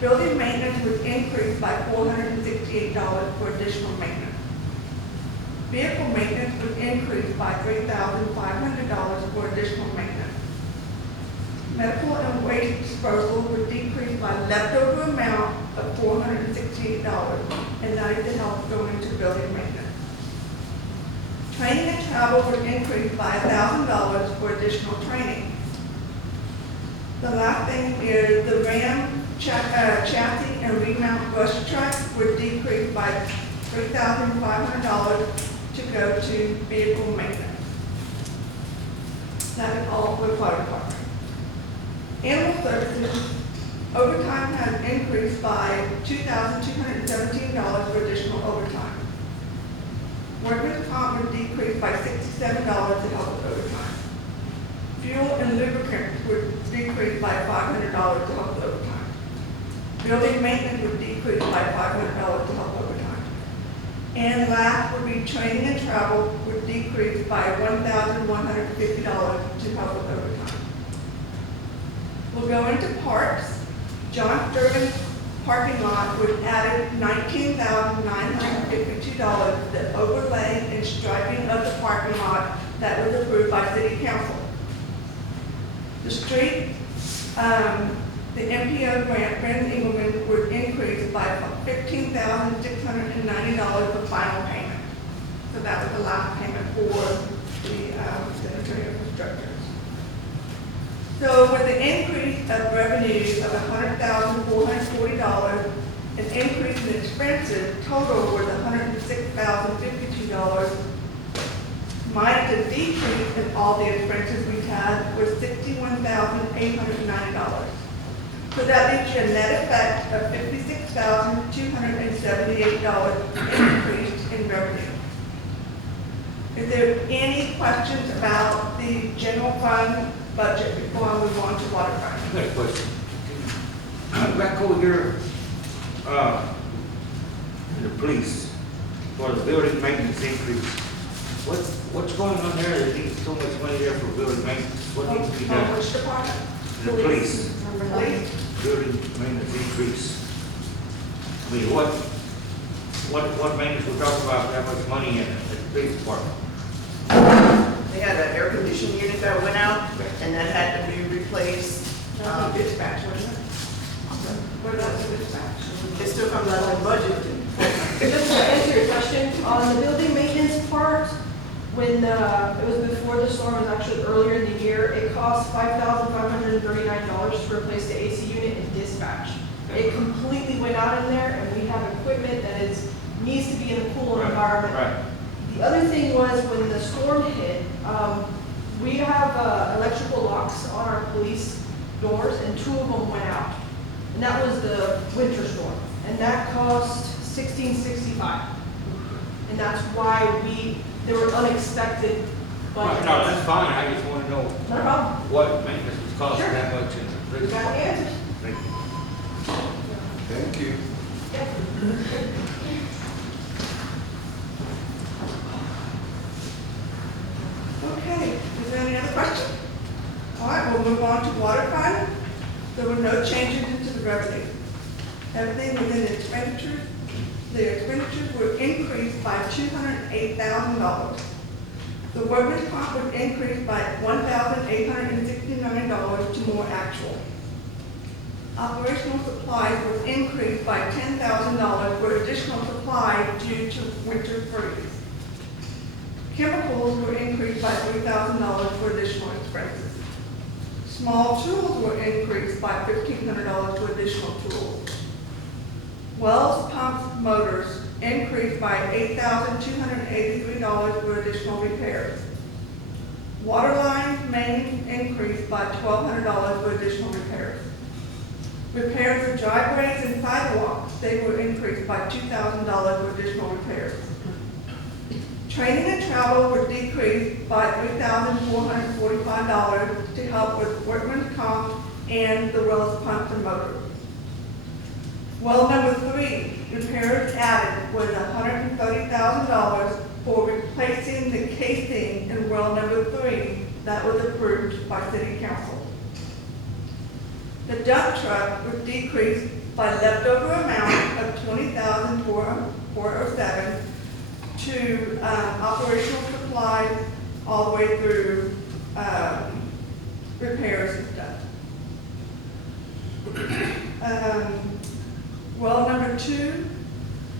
Building maintenance was increased by $468 for additional maintenance. Vehicle maintenance was increased by $3,500 for additional maintenance. Medical and waste disposal was decreased by leftover amount of $468, and that is to help go into building maintenance. Training and travel was increased by $1,000 for additional training. The last thing is the Ram chassis and remount brush truck were decreased by $3,500 to go to vehicle maintenance. That is all for the fire department. Animal services, overtime has increased by $2,217 for additional overtime. Workers' comp was decreased by $67 to help with overtime. Fuel and lubricants were decreased by $500 to help with overtime. Building maintenance was decreased by $500 to help overtime. And last would be training and travel was decreased by $1,150 to help with overtime. We'll go into parks. John Sturman's parking lot was added $19,952, the overlay and striping of the parking lot that was approved by City Council. The street, the MPO grant, Brandon Engelman, was increased by $15,690 for final payment. So that was the last payment for the cemetery infrastructure. So with the increase of revenue of $100,440, an increase in expenses total was $106,052, minus the decrease in all the expenses we had was $61,890. So that leaves you a net effect of $56,278 increase in revenue. Is there any questions about the general fund budget before I move on to Waterfront? I've got a question. Back over here, the police, for the building maintenance increase, what's going on there that needs so much money there for building maintenance? What needs to be done? Which department? The police, Police. building maintenance increase. I mean, what maintenance we're talking about, that much money in it at the police department? They had an air conditioning unit that went out, and that had to be replaced. Dispatch, wasn't it? What about the dispatch? It still comes out of the budget. Just to answer your question, on the building maintenance part, when it was before the storm, it was actually earlier in the year, it cost $5,539 to replace the AC unit in dispatch. It completely went out in there, and we have equipment that needs to be in a cool environment. Right. The other thing was when the storm hit, we have electrical locks on our police doors, and 2 of them went out. And that was the winter storm, and that cost $1,665. And that's why they were unexpected. Right, no, that's fine, I just want to know No problem. what maintenance was costing Sure. that much in the We police got the department. answers. Thank you. Thank you. Okay, is there any other questions? All right, we'll move on to Waterfront. There were no changes into the revenue. Everything within the expenditures were increased by $208,000. The workers' comp was increased by $1,869 to more actual. Operational supplies was increased by $10,000 for additional supply due to winter freeze. Chemicals were increased by $3,000 for additional expenses. Small tools were increased by $1,500 for additional tools. Wells, pumps, motors increased by $8,283 for additional repairs. Water lines, mains increased by $1,200 for additional repairs. Repairs of driveways and sidewalks, they were increased by $2,000 for additional repairs. Training and travel were decreased by $3,445 to help with workman's comp and the wells, pumps, and motors. Well number 3, repairs added was $130,000 for replacing the casing in well number 3 that was approved by City Council. The dump truck was decreased by leftover amount of $20,407 to operational supplies all the way through repairs and stuff. Well, number 2,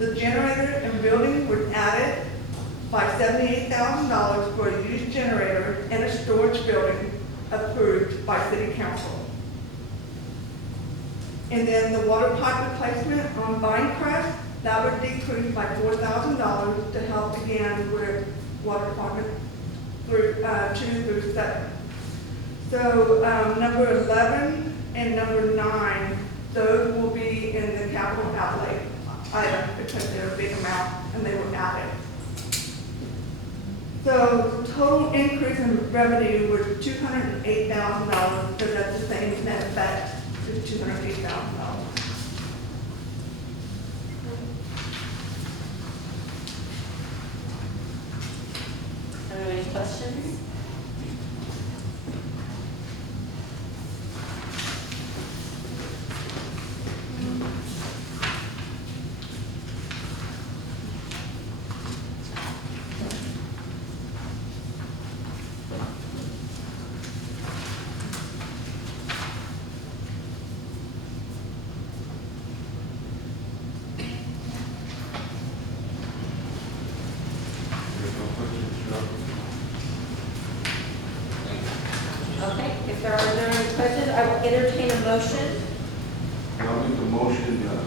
the generator and building was added by $78,000 for a used generator and a storage building approved by City Council. And then the water pipe replacement on Vinecrest, that would decrease by $4,000 to help again with water department through 2 through 7. So number 11 and number 9, those will be in the capital outlay item because they're a big amount and they were added. So the total increase in revenue was $208,000, so that's the same net effect, is $208,000. Are there any questions? There's no questions, Your Honor. Okay, if there are no other questions, I will entertain a motion. I'll make a motion that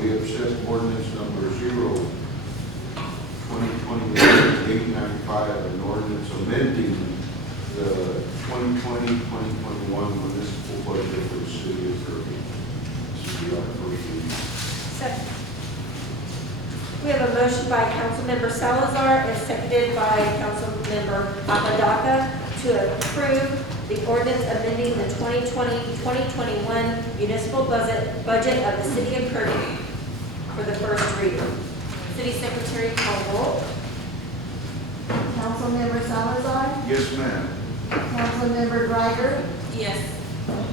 we accept ordinance number 2020-895, an ordinance amending the 2020-2021 municipal budget for the city of Kirby. This will be our first reading. Second. We have a motion by Councilmember Salazar and seconded by Councilmember Apodaca to approve the ordinance amending the 2020-2021 municipal budget of the city of Kirby for the first reading. City Secretary, call roll. Councilmember Salazar, Yes, ma'am. Councilmember Greiger, Yes.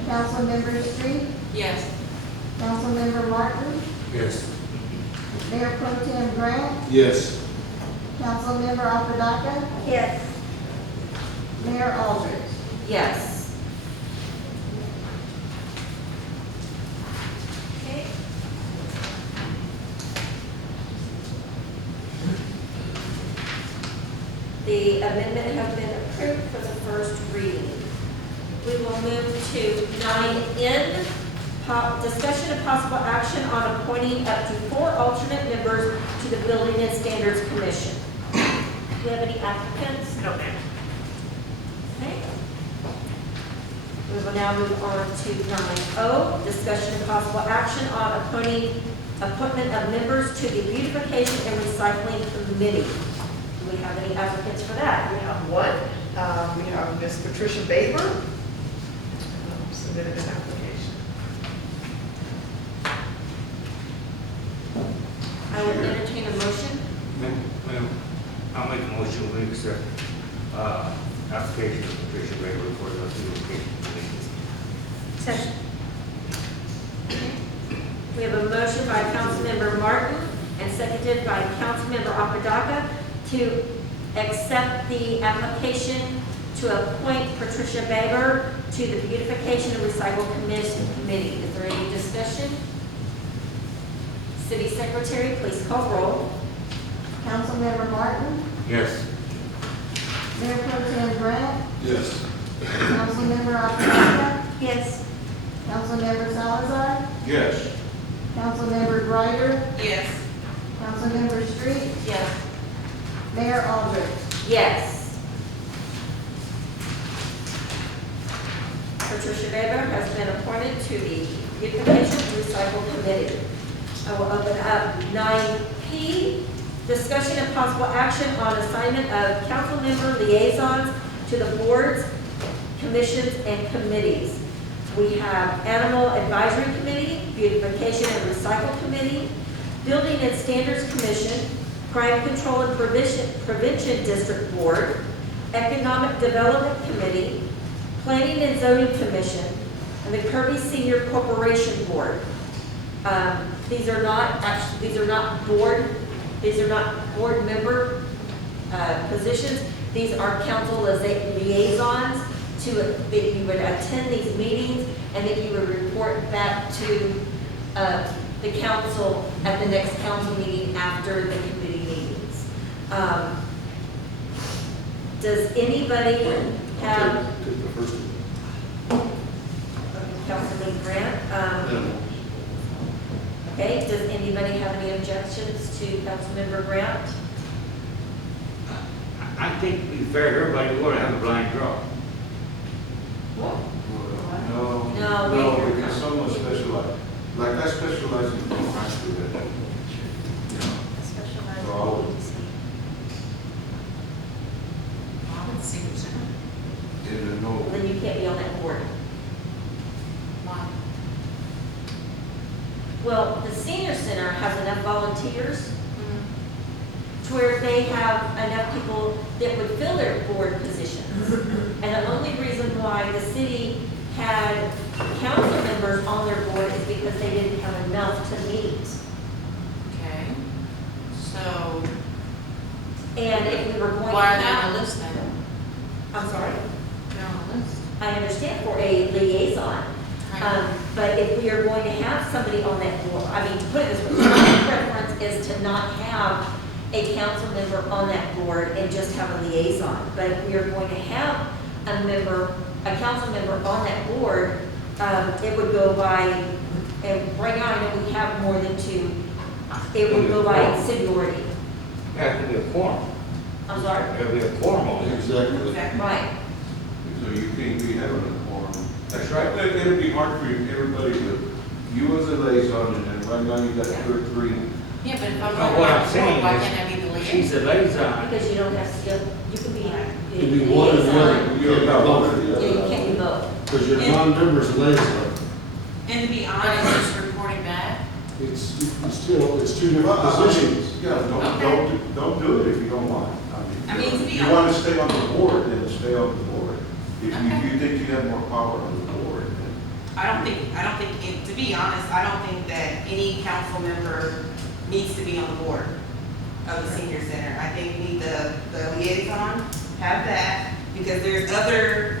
Councilmember Street, Yes. Councilmember Martin, Yes. Mayor Pro Tem Grant, Yes. Councilmember Apodaca, Yes. Mayor Aldridge. Yes. Okay. The amendment has been approved for the first reading. We will move to 9N, discussion of possible action on appointing up to 4 alternate members to the Building and Standards Commission. Do you have any applicants? No, ma'am. Okay. We will now move on to 9O, discussion of possible action on appointment of members to the Beautification and Recycling Committee. Do we have any applicants for that? We have one. We have Miss Patricia Baber submitted an application. I will entertain a motion. Ma'am, I'll make a motion, we accept, application of Patricia Baker for the beautification commission. Second. We have a motion by Councilmember Martin and seconded by Councilmember Apodaca to accept the application to appoint Patricia Baber to the Beautification and Recycle Committee. Is there any discussion? City Secretary, please call roll. Councilmember Martin, Yes. Mayor Pro Tem Grant, Yes. Councilmember Apodaca, Yes. Councilmember Salazar, Yes. Councilmember Greiger, Yes. Councilmember Street, Yes. Mayor Aldridge. Yes. Patricia Baber has been appointed to the Beautification and Recycle Committee. I will open up 9P, discussion of possible action on assignment of council member liaisons to the boards, commissions, and committees. We have Animal Advisory Committee, Beautification and Recycle Committee, Building and Standards Commission, Crime Control and Prevention District Board, Economic Development Committee, Planning and Zoning Commission, and the Kirby Senior Corporation Board. These are not actually, these are not board member positions. These are council liaisons that you would attend these meetings and that you would report back to the council at the next council meeting after the committee meetings. Does anybody have, Take the first one. Councilman Grant? Okay, does anybody have any objections to Councilmember Grant? I think to be fair to everybody, we want to have a blind draw. No, No, no, we- because someone specialized, like I specialize in high school. Specialized So I'll- agency. I would see what's in it. In the no. Then you can't be on that board. Why? Well, the senior center has enough volunteers to where they have enough people that would fill their board positions. And the only reason why the city had council members on their board is because they didn't have enough to meet. Okay. So And if we were going to why are they on have, the list then? I'm sorry, They're on the list. I understand for a liaison. But if we are going to have somebody on that board, I mean, put it this way, my preference is to not have a council member on that board and just have a liaison. But if we are going to have a council member on that board, it would go by, and right now I know we have more than two, it would go by seniority. Has to be a quorum. I'm sorry? There will be a quorum on it. Exactly. Right. So you can't be having a quorum. That's right. It'd be hard for everybody to, you as a liaison, and then right now you got two or three. Yeah, but if I'm But on what I'm the board, saying why can't I be the is, she's liaison? a liaison. Because you don't have skill, you can be Can the be one or the liaison. other. You're not one or the Yeah, other. you can't be both. Because your non-members are liaison. And to be But honest, it's just reporting back? It's still, it's two different Well, positions. Yeah, don't do it if you don't want. I mean, to be If you want to stay on the board, then stay on the board. If you think you have more power on the board, then. to be honest, I don't think that any council member needs to be on the board of the senior center. I think we need the liaison, have that, because there's other